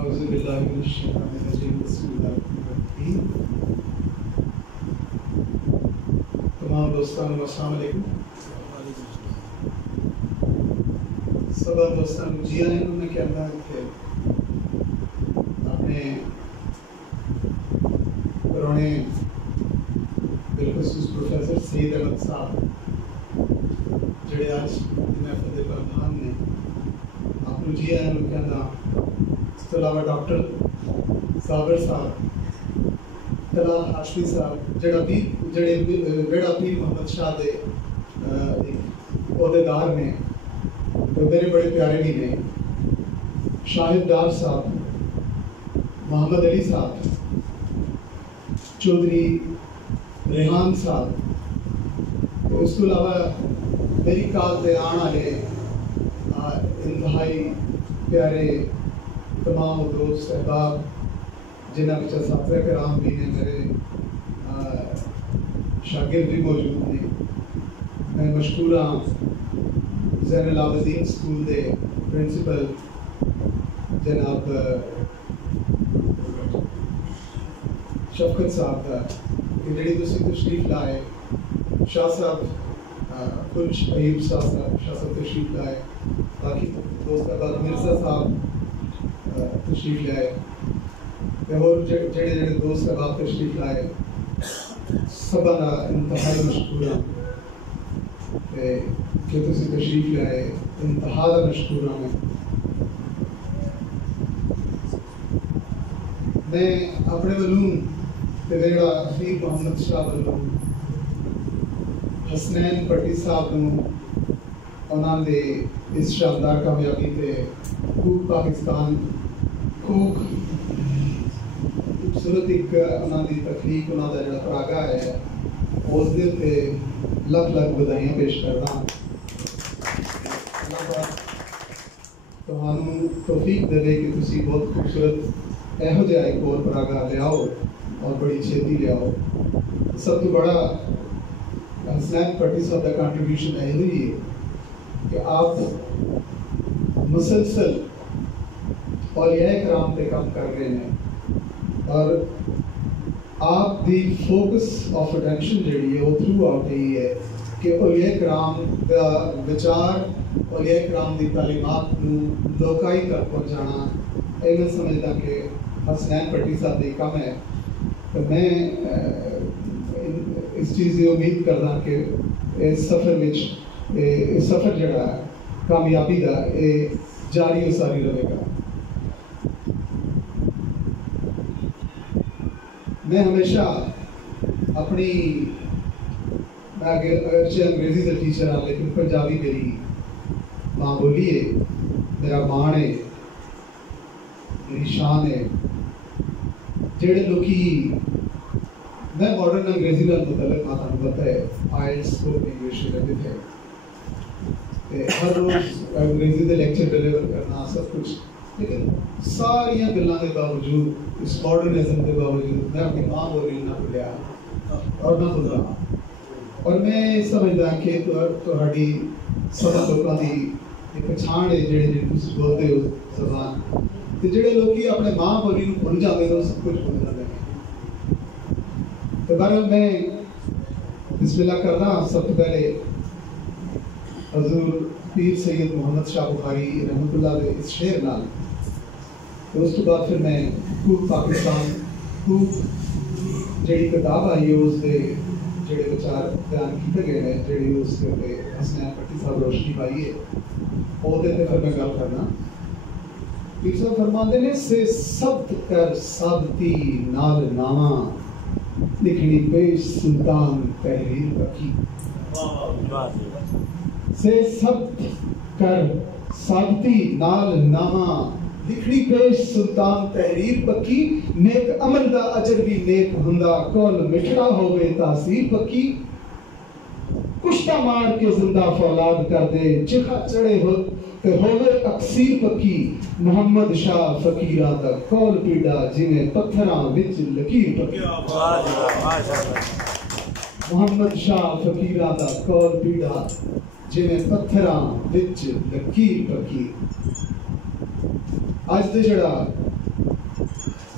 اعوذ باللہ من الشیطان الرجیم بسم اللہ الرحمن الرحیم. تمام دوستان کو السلام علیکم. سب دوستان کو جی آئے. انہوں نے کیا کہا کہ اپنے پرانے بالخصوص پروفیسر سید احمد صاحب جڑے آج محفل کے پردھان نے آپ کو جی آئے. انہوں نے کہا اس کے علاوہ ڈاکٹر صابر صاحب، طلال ہاشمی صاحب جڑا پیر محمد شاہ دے عہدیدار نے، تو میرے بڑے پیارے بھی نے، شاہد ڈار صاحب، محمد علی صاحب، چودھری ریحان صاحب، تو اس کے علاوہ میری کال دے آنے والے انتہائی پیارے تمام دوست احباب جنہ بچہ اساتذہ کرام بھی نے، میرے شاگرد بھی موجود ہیں. میں مشکور ہاں زین العابدین سکول دے پرنسپل جناب شفقت صاحب کا کہ جڑی تسی تشریف لائے، شاہ صاحب کلش ایوب صاحب تشریف لائے، باقی دوست احباب مرزا صاحب تشریف لائے، اور جڑے دوست احباب تشریف لائے، سبا کا انتہائی مشکور ہاں کہ تسی تشریف لائے. انتہا کا مشکور ہاں. میں اپنے ولوں میرا حفیظ محمد شاہ ولوں حسنین پٹی صاحب نوں انہوں نے اس شاندار کامیابی تے خوب پاکستان خوب خوبصورت ایک انہوں کی تخلیق، انہوں کا جڑا پراگا ہے اس دے تے لکھ لکھ بدائیاں پیش کرنا. اللہ پاک تمہوں توفیق دے کہ تسی بہت خوبصورت یہو جہا ایک اور پراگا لے آؤ اور بڑی چھیتی لے آؤ. سب تو بڑا حسنین پٹی صاحب کا کنٹریبیوشن یہ ہوئی ہے کہ آپ مسلسل اولیاء کرام پہ کام کر رہے ہیں، اور آپ دی فوکس آف اٹینشن جڑی ہے وہ تھرو آؤٹ یہی ہے کہ اولیاء کرام کا وچار، اولیاء کرام دی تعلیمات نو لوکائی تک پہنچانا. میں سمجھتا کہ حسنین پٹی صاحب دی کم ہے. تو میں اس چیز کی امید کردا کہ اس سفر جڑا ہے کامیابی کا یہ جاری و ساری رہے گا. میں ہمیشہ اپنی اگرچہ انگریزی کا ٹیچر ہاں لیکن پنجابی میری ماں بولی ہے، میرا مان ہے، میری شان ہے. جڑے لوکی میں ماڈرن انگریزی کا متعلق ہاں تمہیں پتہ ہے آئلٹس کو انگلش کرتے تھے، ہر روز انگریزی کے لیکچر ڈلیور کرنا سب کچھ، لیکن ساری گلوں کے باوجود اس ماڈرنزم کے باوجود میں اپنی ماں بولی نہ بھولیا اور نہ بھول رہا. اور میں سمجھتا کہ تہاڈی سب لوگوں کی پچھان ہے جڑے تسی بولتے ہو زبان، تو جڑے لوگ اپنے ماں بولی کو بھول جاتے ہیں وہ سب کچھ بھول جاتے ہیں. تو بہرحال میں بسم اللہ کرنا. سب سے پہلے حضور پیر سید محمد شاہ بخاری رحمۃ اللہ علیہ اس شعر نال، تو اس کے بعد پھر میں خوب پاکستان خوب جڑی کتاب آئی ہے اس دے جڑے وچار بیان کیتے گئے ہیں، جڑی اس کے حسنین پٹی صاحب روشنی پائی ہے وہ دے پھر میں گل کرنا. پیر صاحب فرماندے نے سے سبت کر سابتی نال نامہ لکھنی پیش سلطان تحریر بکی. سے سبت کر سابتی نال نامہ لکھنی پیش سلطان تحریر پکی. نیک عمل دا اجر بھی نیک ہندا کول مٹھڑا ہوئے تاثیر پکی. کشتہ مار کے زندہ فولاد کر دے چکھا چڑے ہو تے ہوئے اکثیر پکی. محمد شاہ فقیرہ دا کول پیڑا جنہیں پتھراں وچ لکیر پکی. محمد شاہ فقیرہ دا کول پیڑا جنہیں پتھراں وچ لکیر پکی. آج دے جڑا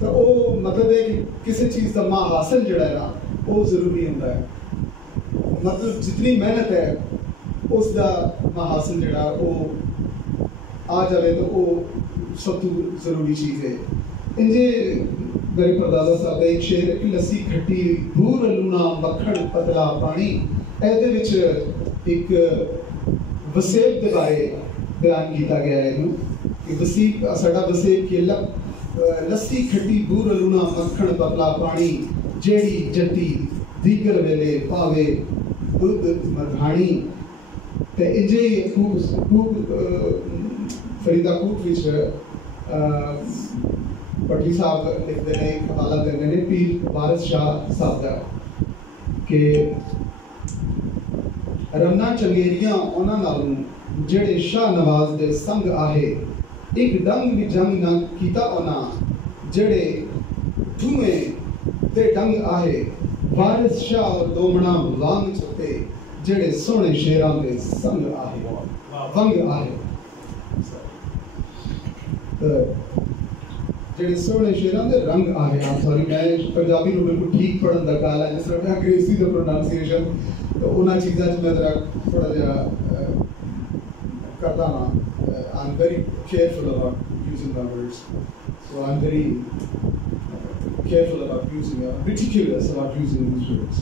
تو وہ مطلب ہے کہ کسی چیز کا ماں حاصل جڑا ہے نا وہ ضروری ہوتا ہے. مطلب جتنی محنت ہے اس کا ماں حاصل جڑا وہ آ جائے تو وہ سب تو ضروری چیز ہے. انجے میرے پردادا صاحب کا ایک شعر ہے کہ لسی کھٹی بھور لونا مکھن پتلا پانی. ایک وسیب کے بارے بیان کیتا گیا ہے کہ وسیب ساڈا وسیب کہ لسی کھٹی بھور لونا مکھن پتلا پانی جیڑی جٹی دیگر ویلے پاوے دودھ مدھانی. تے انجے خوب فریدا کوٹ وچ پٹری صاحب لکھتے ہیں ایک حوالہ دینے نے پیر وارث شاہ صاحب کا کہ رنا چنگیریاں انہاں نالوں جڑے شاہ نواز دے سنگ آہے ایک ڈنگ بھی جنگ نہ کیتا انہاں جڑے دھوئیں تے ڈنگ آہے وارث شاہ اور دومنا وانگ چھتے جڑے سونے شیراں دے سنگ آہے ونگ آہے. جڑے سونے شیراں دے رنگ آہے. سوری میں پنجابی نو بالکل ٹھیک پڑھن دا گل ہے جس طرح میں انگریزی دا پروننسیشن تو انہاں چیزاں چ میں ذرا تھوڑا جہا کردا ہاں. I'm very careful about using my words. So I'm very careful about using meticulous about using these words.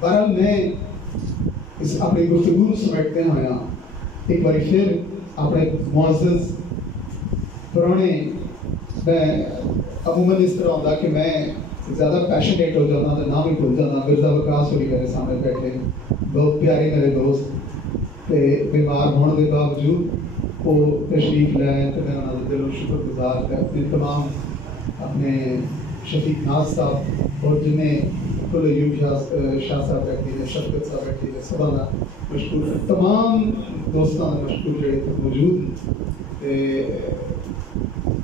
بہرحال میں اس اپنی گفتگو سمیٹتے ہیں ایک بار پھر اپنے معزز پرانے میں عموماً اس طرح ہوتا کہ میں زیادہ پیشنیٹ ہو جاتا تو نام ہی بھول جاتا. مرزا وقاص ہوئی میرے سامنے بیٹھے بہت پیارے میرے دوست بیمار ہونے کے باوجود وہ تشریف لے آئے تو میں انہوں نے دل و شکر گزار کر اپنے تمام اپنے شفیق ناز صاحب اور جنہیں کل ایوب شاہ صاحب بیٹھے ہیں شفقت صاحب بیٹھے ہیں سب کا مشکور تمام دوستان مشکور جڑے موجود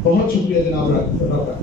بہت شکریہ جناب رب کا.